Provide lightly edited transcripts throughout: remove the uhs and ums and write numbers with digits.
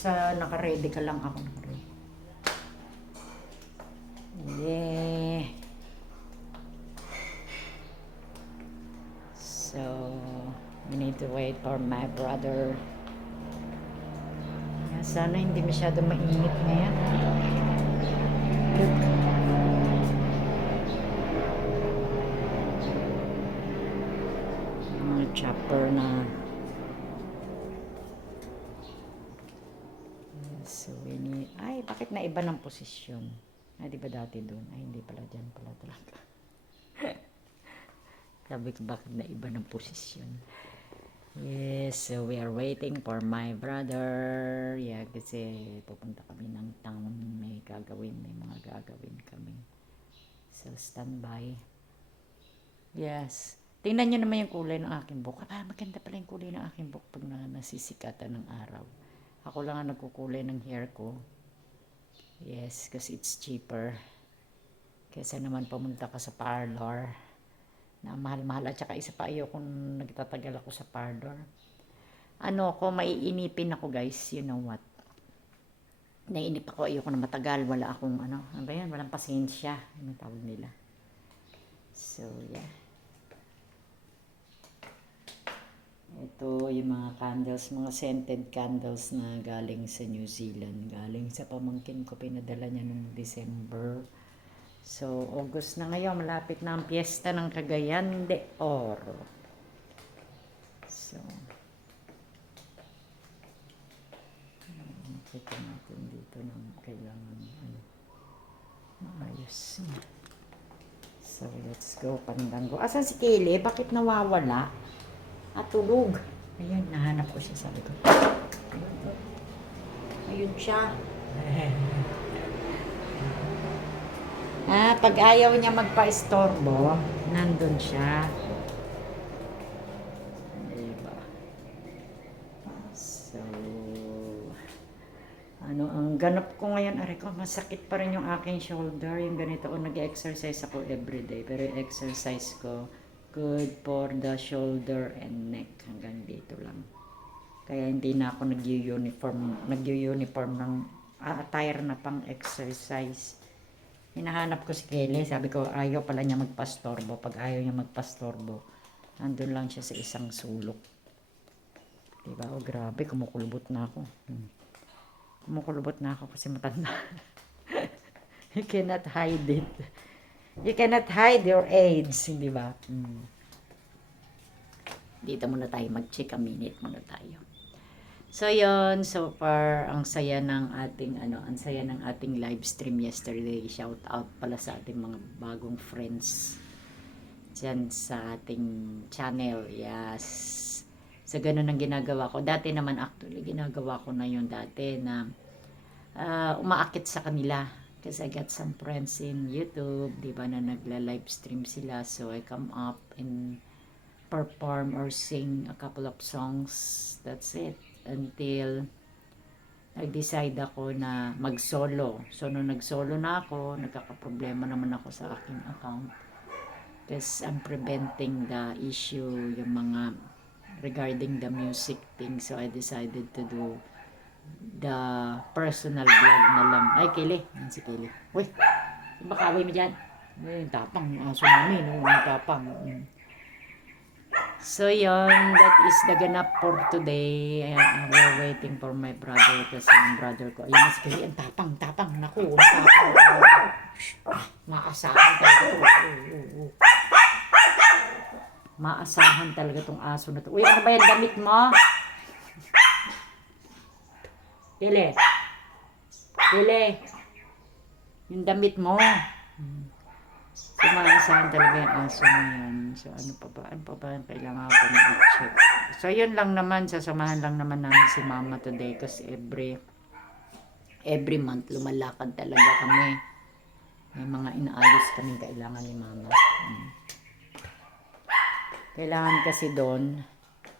Sa naka-ready ka lang ako. Naka-ready. Yeah. So, we need to wait for my brother. Sana hindi masyado mainit ngayon. Look. Mga chopper na. So, we need... Ay, bakit na iba ng posisyon? Ay, di ba dati doon? Ay, hindi pala dyan pala talaga. Sabi ko, bakit na iba ng posisyon? Yes, so we are waiting for my brother. Yeah, kasi pupunta kami ng town. May mga gagawin kami. So, standby. Yes. Tingnan nyo naman yung kulay ng aking buhok. Ah, maganda pala yung kulay ng aking buhok pag nasisikatan ng araw. Ako lang ang nagkukulay ng hair ko. Yes, kasi it's cheaper. Kesa naman pumunta ka sa parlor na mahal-mahal, at saka isa pa ayoko kung nagtatagal ako sa parlor. Ano ko, maiinipin ako guys, you know what. Naiinip ako, ayoko na matagal, wala akong ano ba yan, walang pasensya, ano tawag nila. So yeah. Ito yung mga candles, mga scented candles na galing sa New Zealand, galing sa pamangkin ko, pinadala niya noong December. So, August na ngayon, malapit na ang piyesta ng Cagayan de Oro. So, nakita natin dito ng kailangan maayos. So, let's go, Pandango. Asan si Kaylee? Bakit nawawala? Tulog. Ayun, nahanap ko siya, sabi ko. Ayun siya. Pag ayaw niya magpa-istorbo, nandun siya. Diba? So, ang ganap ko ngayon, aray ko, masakit pa rin yung aking shoulder. Yung ganito, nag-exercise ako everyday. Pero yung exercise ko, good for the shoulder and neck. Hanggang dito lang. Kaya hindi na ako nag-uniform ng attire na pang exercise. Hinahanap ko si Kelly. Sabi ko, ayaw pala niya magpastorbo. Pag ayaw niya magpastorbo, andun lang siya sa isang sulok. Diba? Oh, grabe, kumukulubot na ako. Kumukulubot na ako kasi matanda. You cannot hide it. You cannot hide your age. Di ba? Dito muna tayo. Mag-check a minute muna tayo. So yon, so far ang saya ng ating live stream yesterday. Shout out pala sa ating mga bagong friends diyan sa ating channel. Yes. So ganun ang ginagawa ko. Dati naman actually ginagawa ko na yon dati na umaakit sa kanila kasi I got some friends in YouTube, di ba, na nagla-live stream sila. So I come up and perform or sing a couple of songs. That's it. Until nag-decide ako na mag-solo. So, nung nag-solo na ako, nagkakaproblema naman ako sa aking account. Because I'm preventing the issue, yung mga regarding the music thing. So, I decided to do the personal vlog na lang. Ay, Kili. Yan si Kili. Uy, baka away mo dyan. Ay, tapang. Aso namin. Tapang. So yon, that is the ganap for today. We're waiting for my brother kasi yung brother ko, ayun mas kaya, ang tapang, naku, ang tapang. Maasahan talaga ito. Maasahan talaga itong aso na ito. Uy, ano ba yan damit mo? Pili, yung damit mo. So, maasahan talaga yung aso na yan. So, ano pa ba ang kailangan ko i-check. So, yun lang naman, sasamahan lang naman namin si Mama today kasi every month lumalakad talaga kami. May mga inaayos kami kailangan ni Mama. Kailangan kasi doon,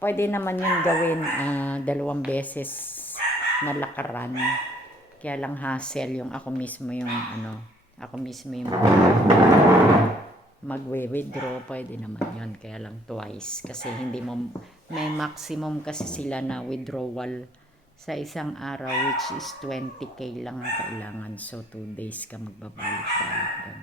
pwede naman yun gawin 2 beses na lakaran. Kaya lang hassle yung ako mismo yung magwe-withdraw, pwede naman yun, kaya lang twice kasi hindi mo, may maximum kasi sila na withdrawal sa isang araw, which is 20k lang ang kailangan. So 2 days ka magbabalik-balik doon.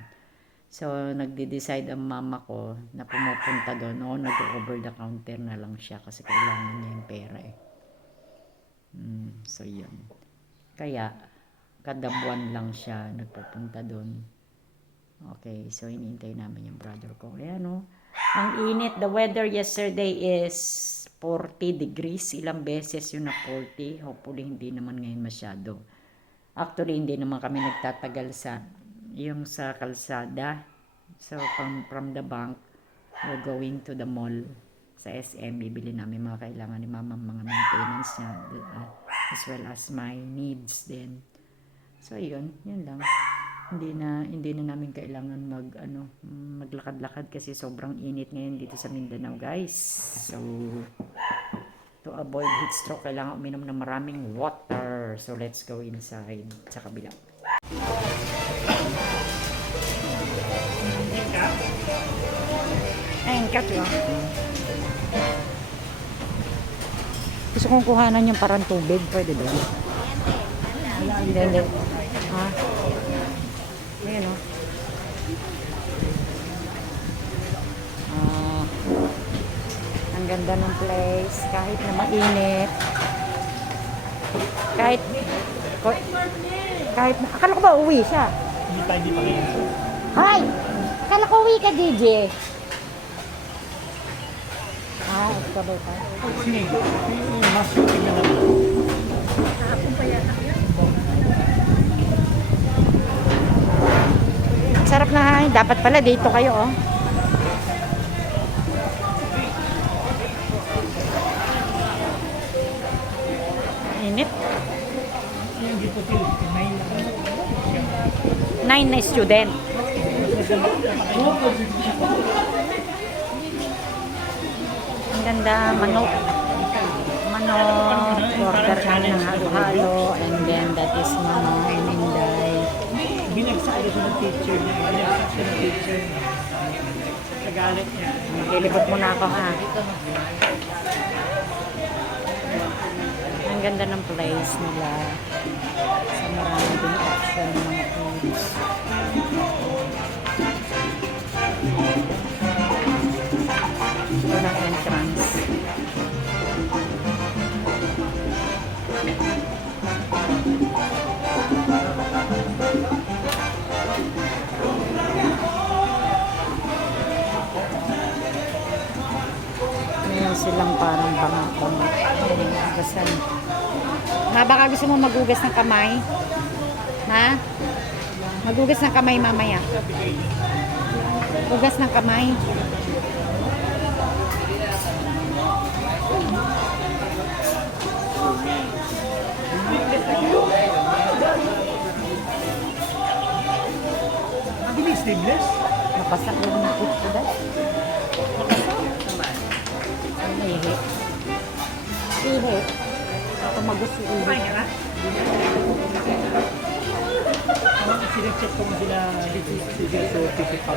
So nagde-decide ang mama ko na pumupunta doon, o nag-over the counter na lang siya kasi kailangan niya yung pera eh. So yun. Kaya kada buwan lang siya nagpupunta doon. Okay, so hinihintay namin yung brother ko. Ayan o. Ang init. The weather yesterday is 40 degrees. Ilang beses yun na 40. Hopefully hindi naman ngayon masyado. Actually hindi naman kami nagtatagal sa yung sa kalsada. So from the bank, we're going to the mall sa SM. Bibili namin mga kailangan ni mama, mga maintenance niya, as well as my needs din. So yun lang. Hindi na namin kailangan maglakad-lakad kasi sobrang init ngayon dito sa Mindanao, guys. So to avoid heat stroke, kailangan uminom ng maraming water. So let's go inside sa kabila. Ayun, cut yun. Gusto kong kuhanan yung parang tubig. Pwede doon. Hindi. Ha? Ayan o. Ang ganda ng place. Kahit na mainit. Kahit na, akala ko ba uwi siya? Hindi pa rin. Hi! Akala ko uwi ka, DJ. Ito ba ito? Sige. Mas shooting na lang. Kahapon pa yata yan. Sarap na ha. Dapat pala dito kayo, oh. Init. Hindi po sila. 9 na student. Ang ganda, manok. Order kami ng halo-halo. And then that is mama and Inday. Binagsak siya ng teacher niya. Nagalit niya. Kilibot muna ako ha. Ang ganda ng place nila. Sa marami din option ng mga foods. Ito na entrance. Mayroon silang parang bangakong. Basan. Baka gusto mo magugas ng kamay? Ha? Magugas ng kamay mamaya. Hugas ng kamay. Hindi sleeveless? Napasak yung nakit ko ba? Ang ihi. Ihi. Ako magusto ihi. Ay, nga. Sinecheck ko nga sila dito sa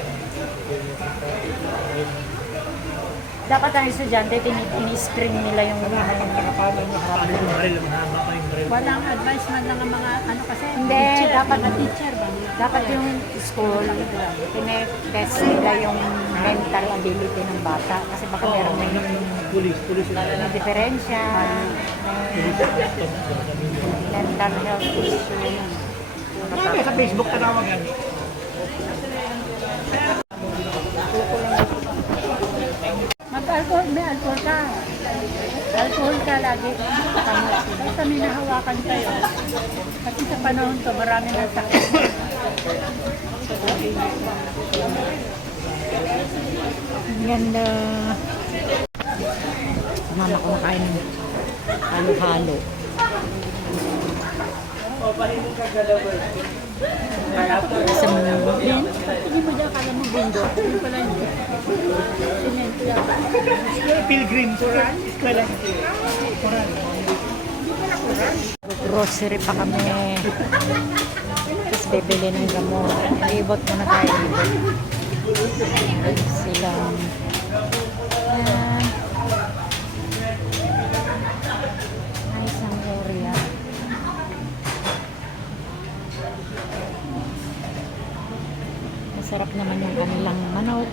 Dapat ang estudyante, ini-screen nila yung Nakapalan yung baril. Mahaba pa yung baril. Walang advice man lang ang mga ano kasi Hindi, teacher, dapat mga teacher ba? Dapat yung school, tine-test nila yung mental ability ng bata. Kasi baka meron may Police yun. diferensya, mental health issue. Marami sa Facebook tanawagan. Mag-alcohol, may alcohol ka. Alcohol ka lagi. Basta may nahawakan kayo. Kasi sa panahon to, marami na sakit. Ang ganda. Mama ko makain ng halo-halo. Sa mga Then, hindi mo dyan kala mo bundo. Hindi pala hindi. Sinento yan. Pilgrim, Quran, eskwela. Quran. grocery pa kami. Tapos bibili ng gamot. Ibot muna tayo. Ibot. Silang ay, isang area. Sarap naman yung kanilang manok.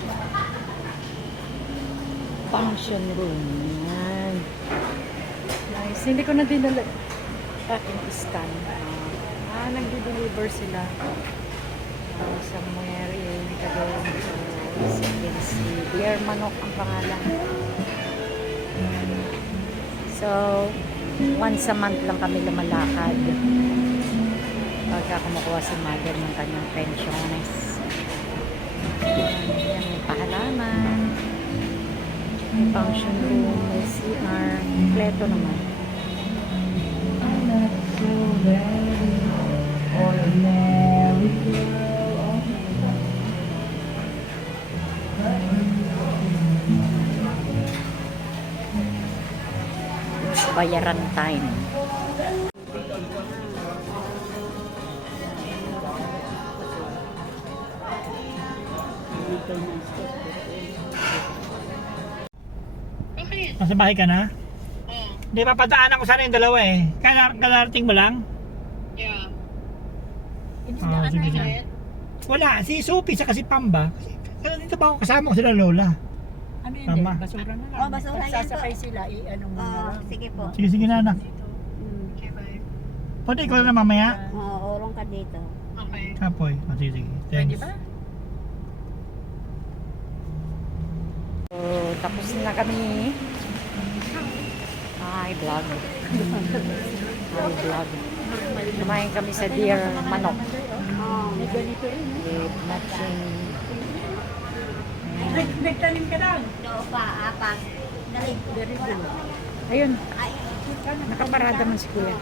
Function room. Yan. Nice. Hindi ko na dinala aking stand. Nagdi-deliver sila. Somewhere in Cagayan. So, you can see. Dear Manok ang pangalan. So, once a month lang kami lumalakad. Pagka kumukuha si mother ng kanyang pensiones. Yan, may pahalaman. May function room, may CR. Kompleto naman. It's bayaran time. Nasa bahay ka na? Hindi, papadaanan ko sana yung dalawa eh. Kadarating mo lang? Yeah. Sige, sige. Wala, si Sophie sa kasi Pamba. Dito ba ako kasama ko sila Lola? Ano yun Tama. din? Basura na lang. Oh, basura yan po. Sasakay sila, i-ano mo na Oo, lang. sige po. Sige, sige na anak. Okay, bye. Pwede ikaw na mamaya? Oo, urong ka dito. Okay. Kapoy. Sige, sige. Pwede Thanks. ba? So, tapos na kami. Hi, vlog. Hi, vlog. Kumain kami sa Dear Manok. Oo. May ganito rin. With matching. Nagtanim ka lang. Oo pa, apat. Dali. Very good. Ayun, Ay, nakaparada man si Kuya.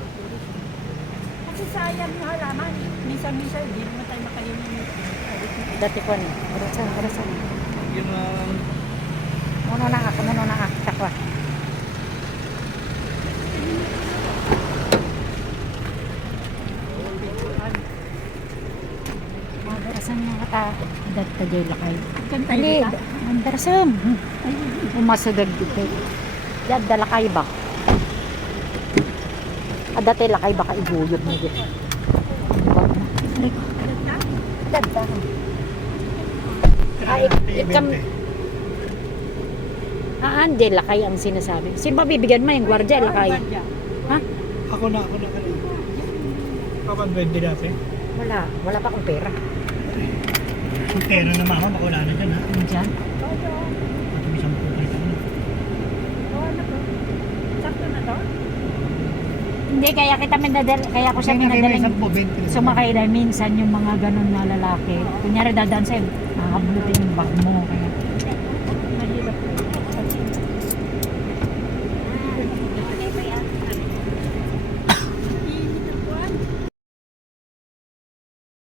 Kasi sayang yung halaman. Minsan-minsan, hindi naman tayo makalimutan. Dati ko ni. Barasan. Yun Muno na ako. Takwa. Barasan mo kata. Dati tayo lakay. Kanta Hindi, ka? ang barasan. Umasadag dito. Dada lakay ba? Dati lakay ba ka ibuyod mo dito? Dada. Ikam... hindi, lakay ang sinasabi. Sino ba bibigyan mo yung gwardiya, lakay? Ha? Ako na. Ako ang 20 dati. Wala pa akong pera. Pero na mama, makawala na dyan ha. Diyan? At may 10 dito. Sakto na to? Hindi, kaya ko siya pinadaling sumakay dahil minsan yung mga ganun na lalaki. Kunyari dadaan sa'yo, nakabutin yung bag mo. Kaya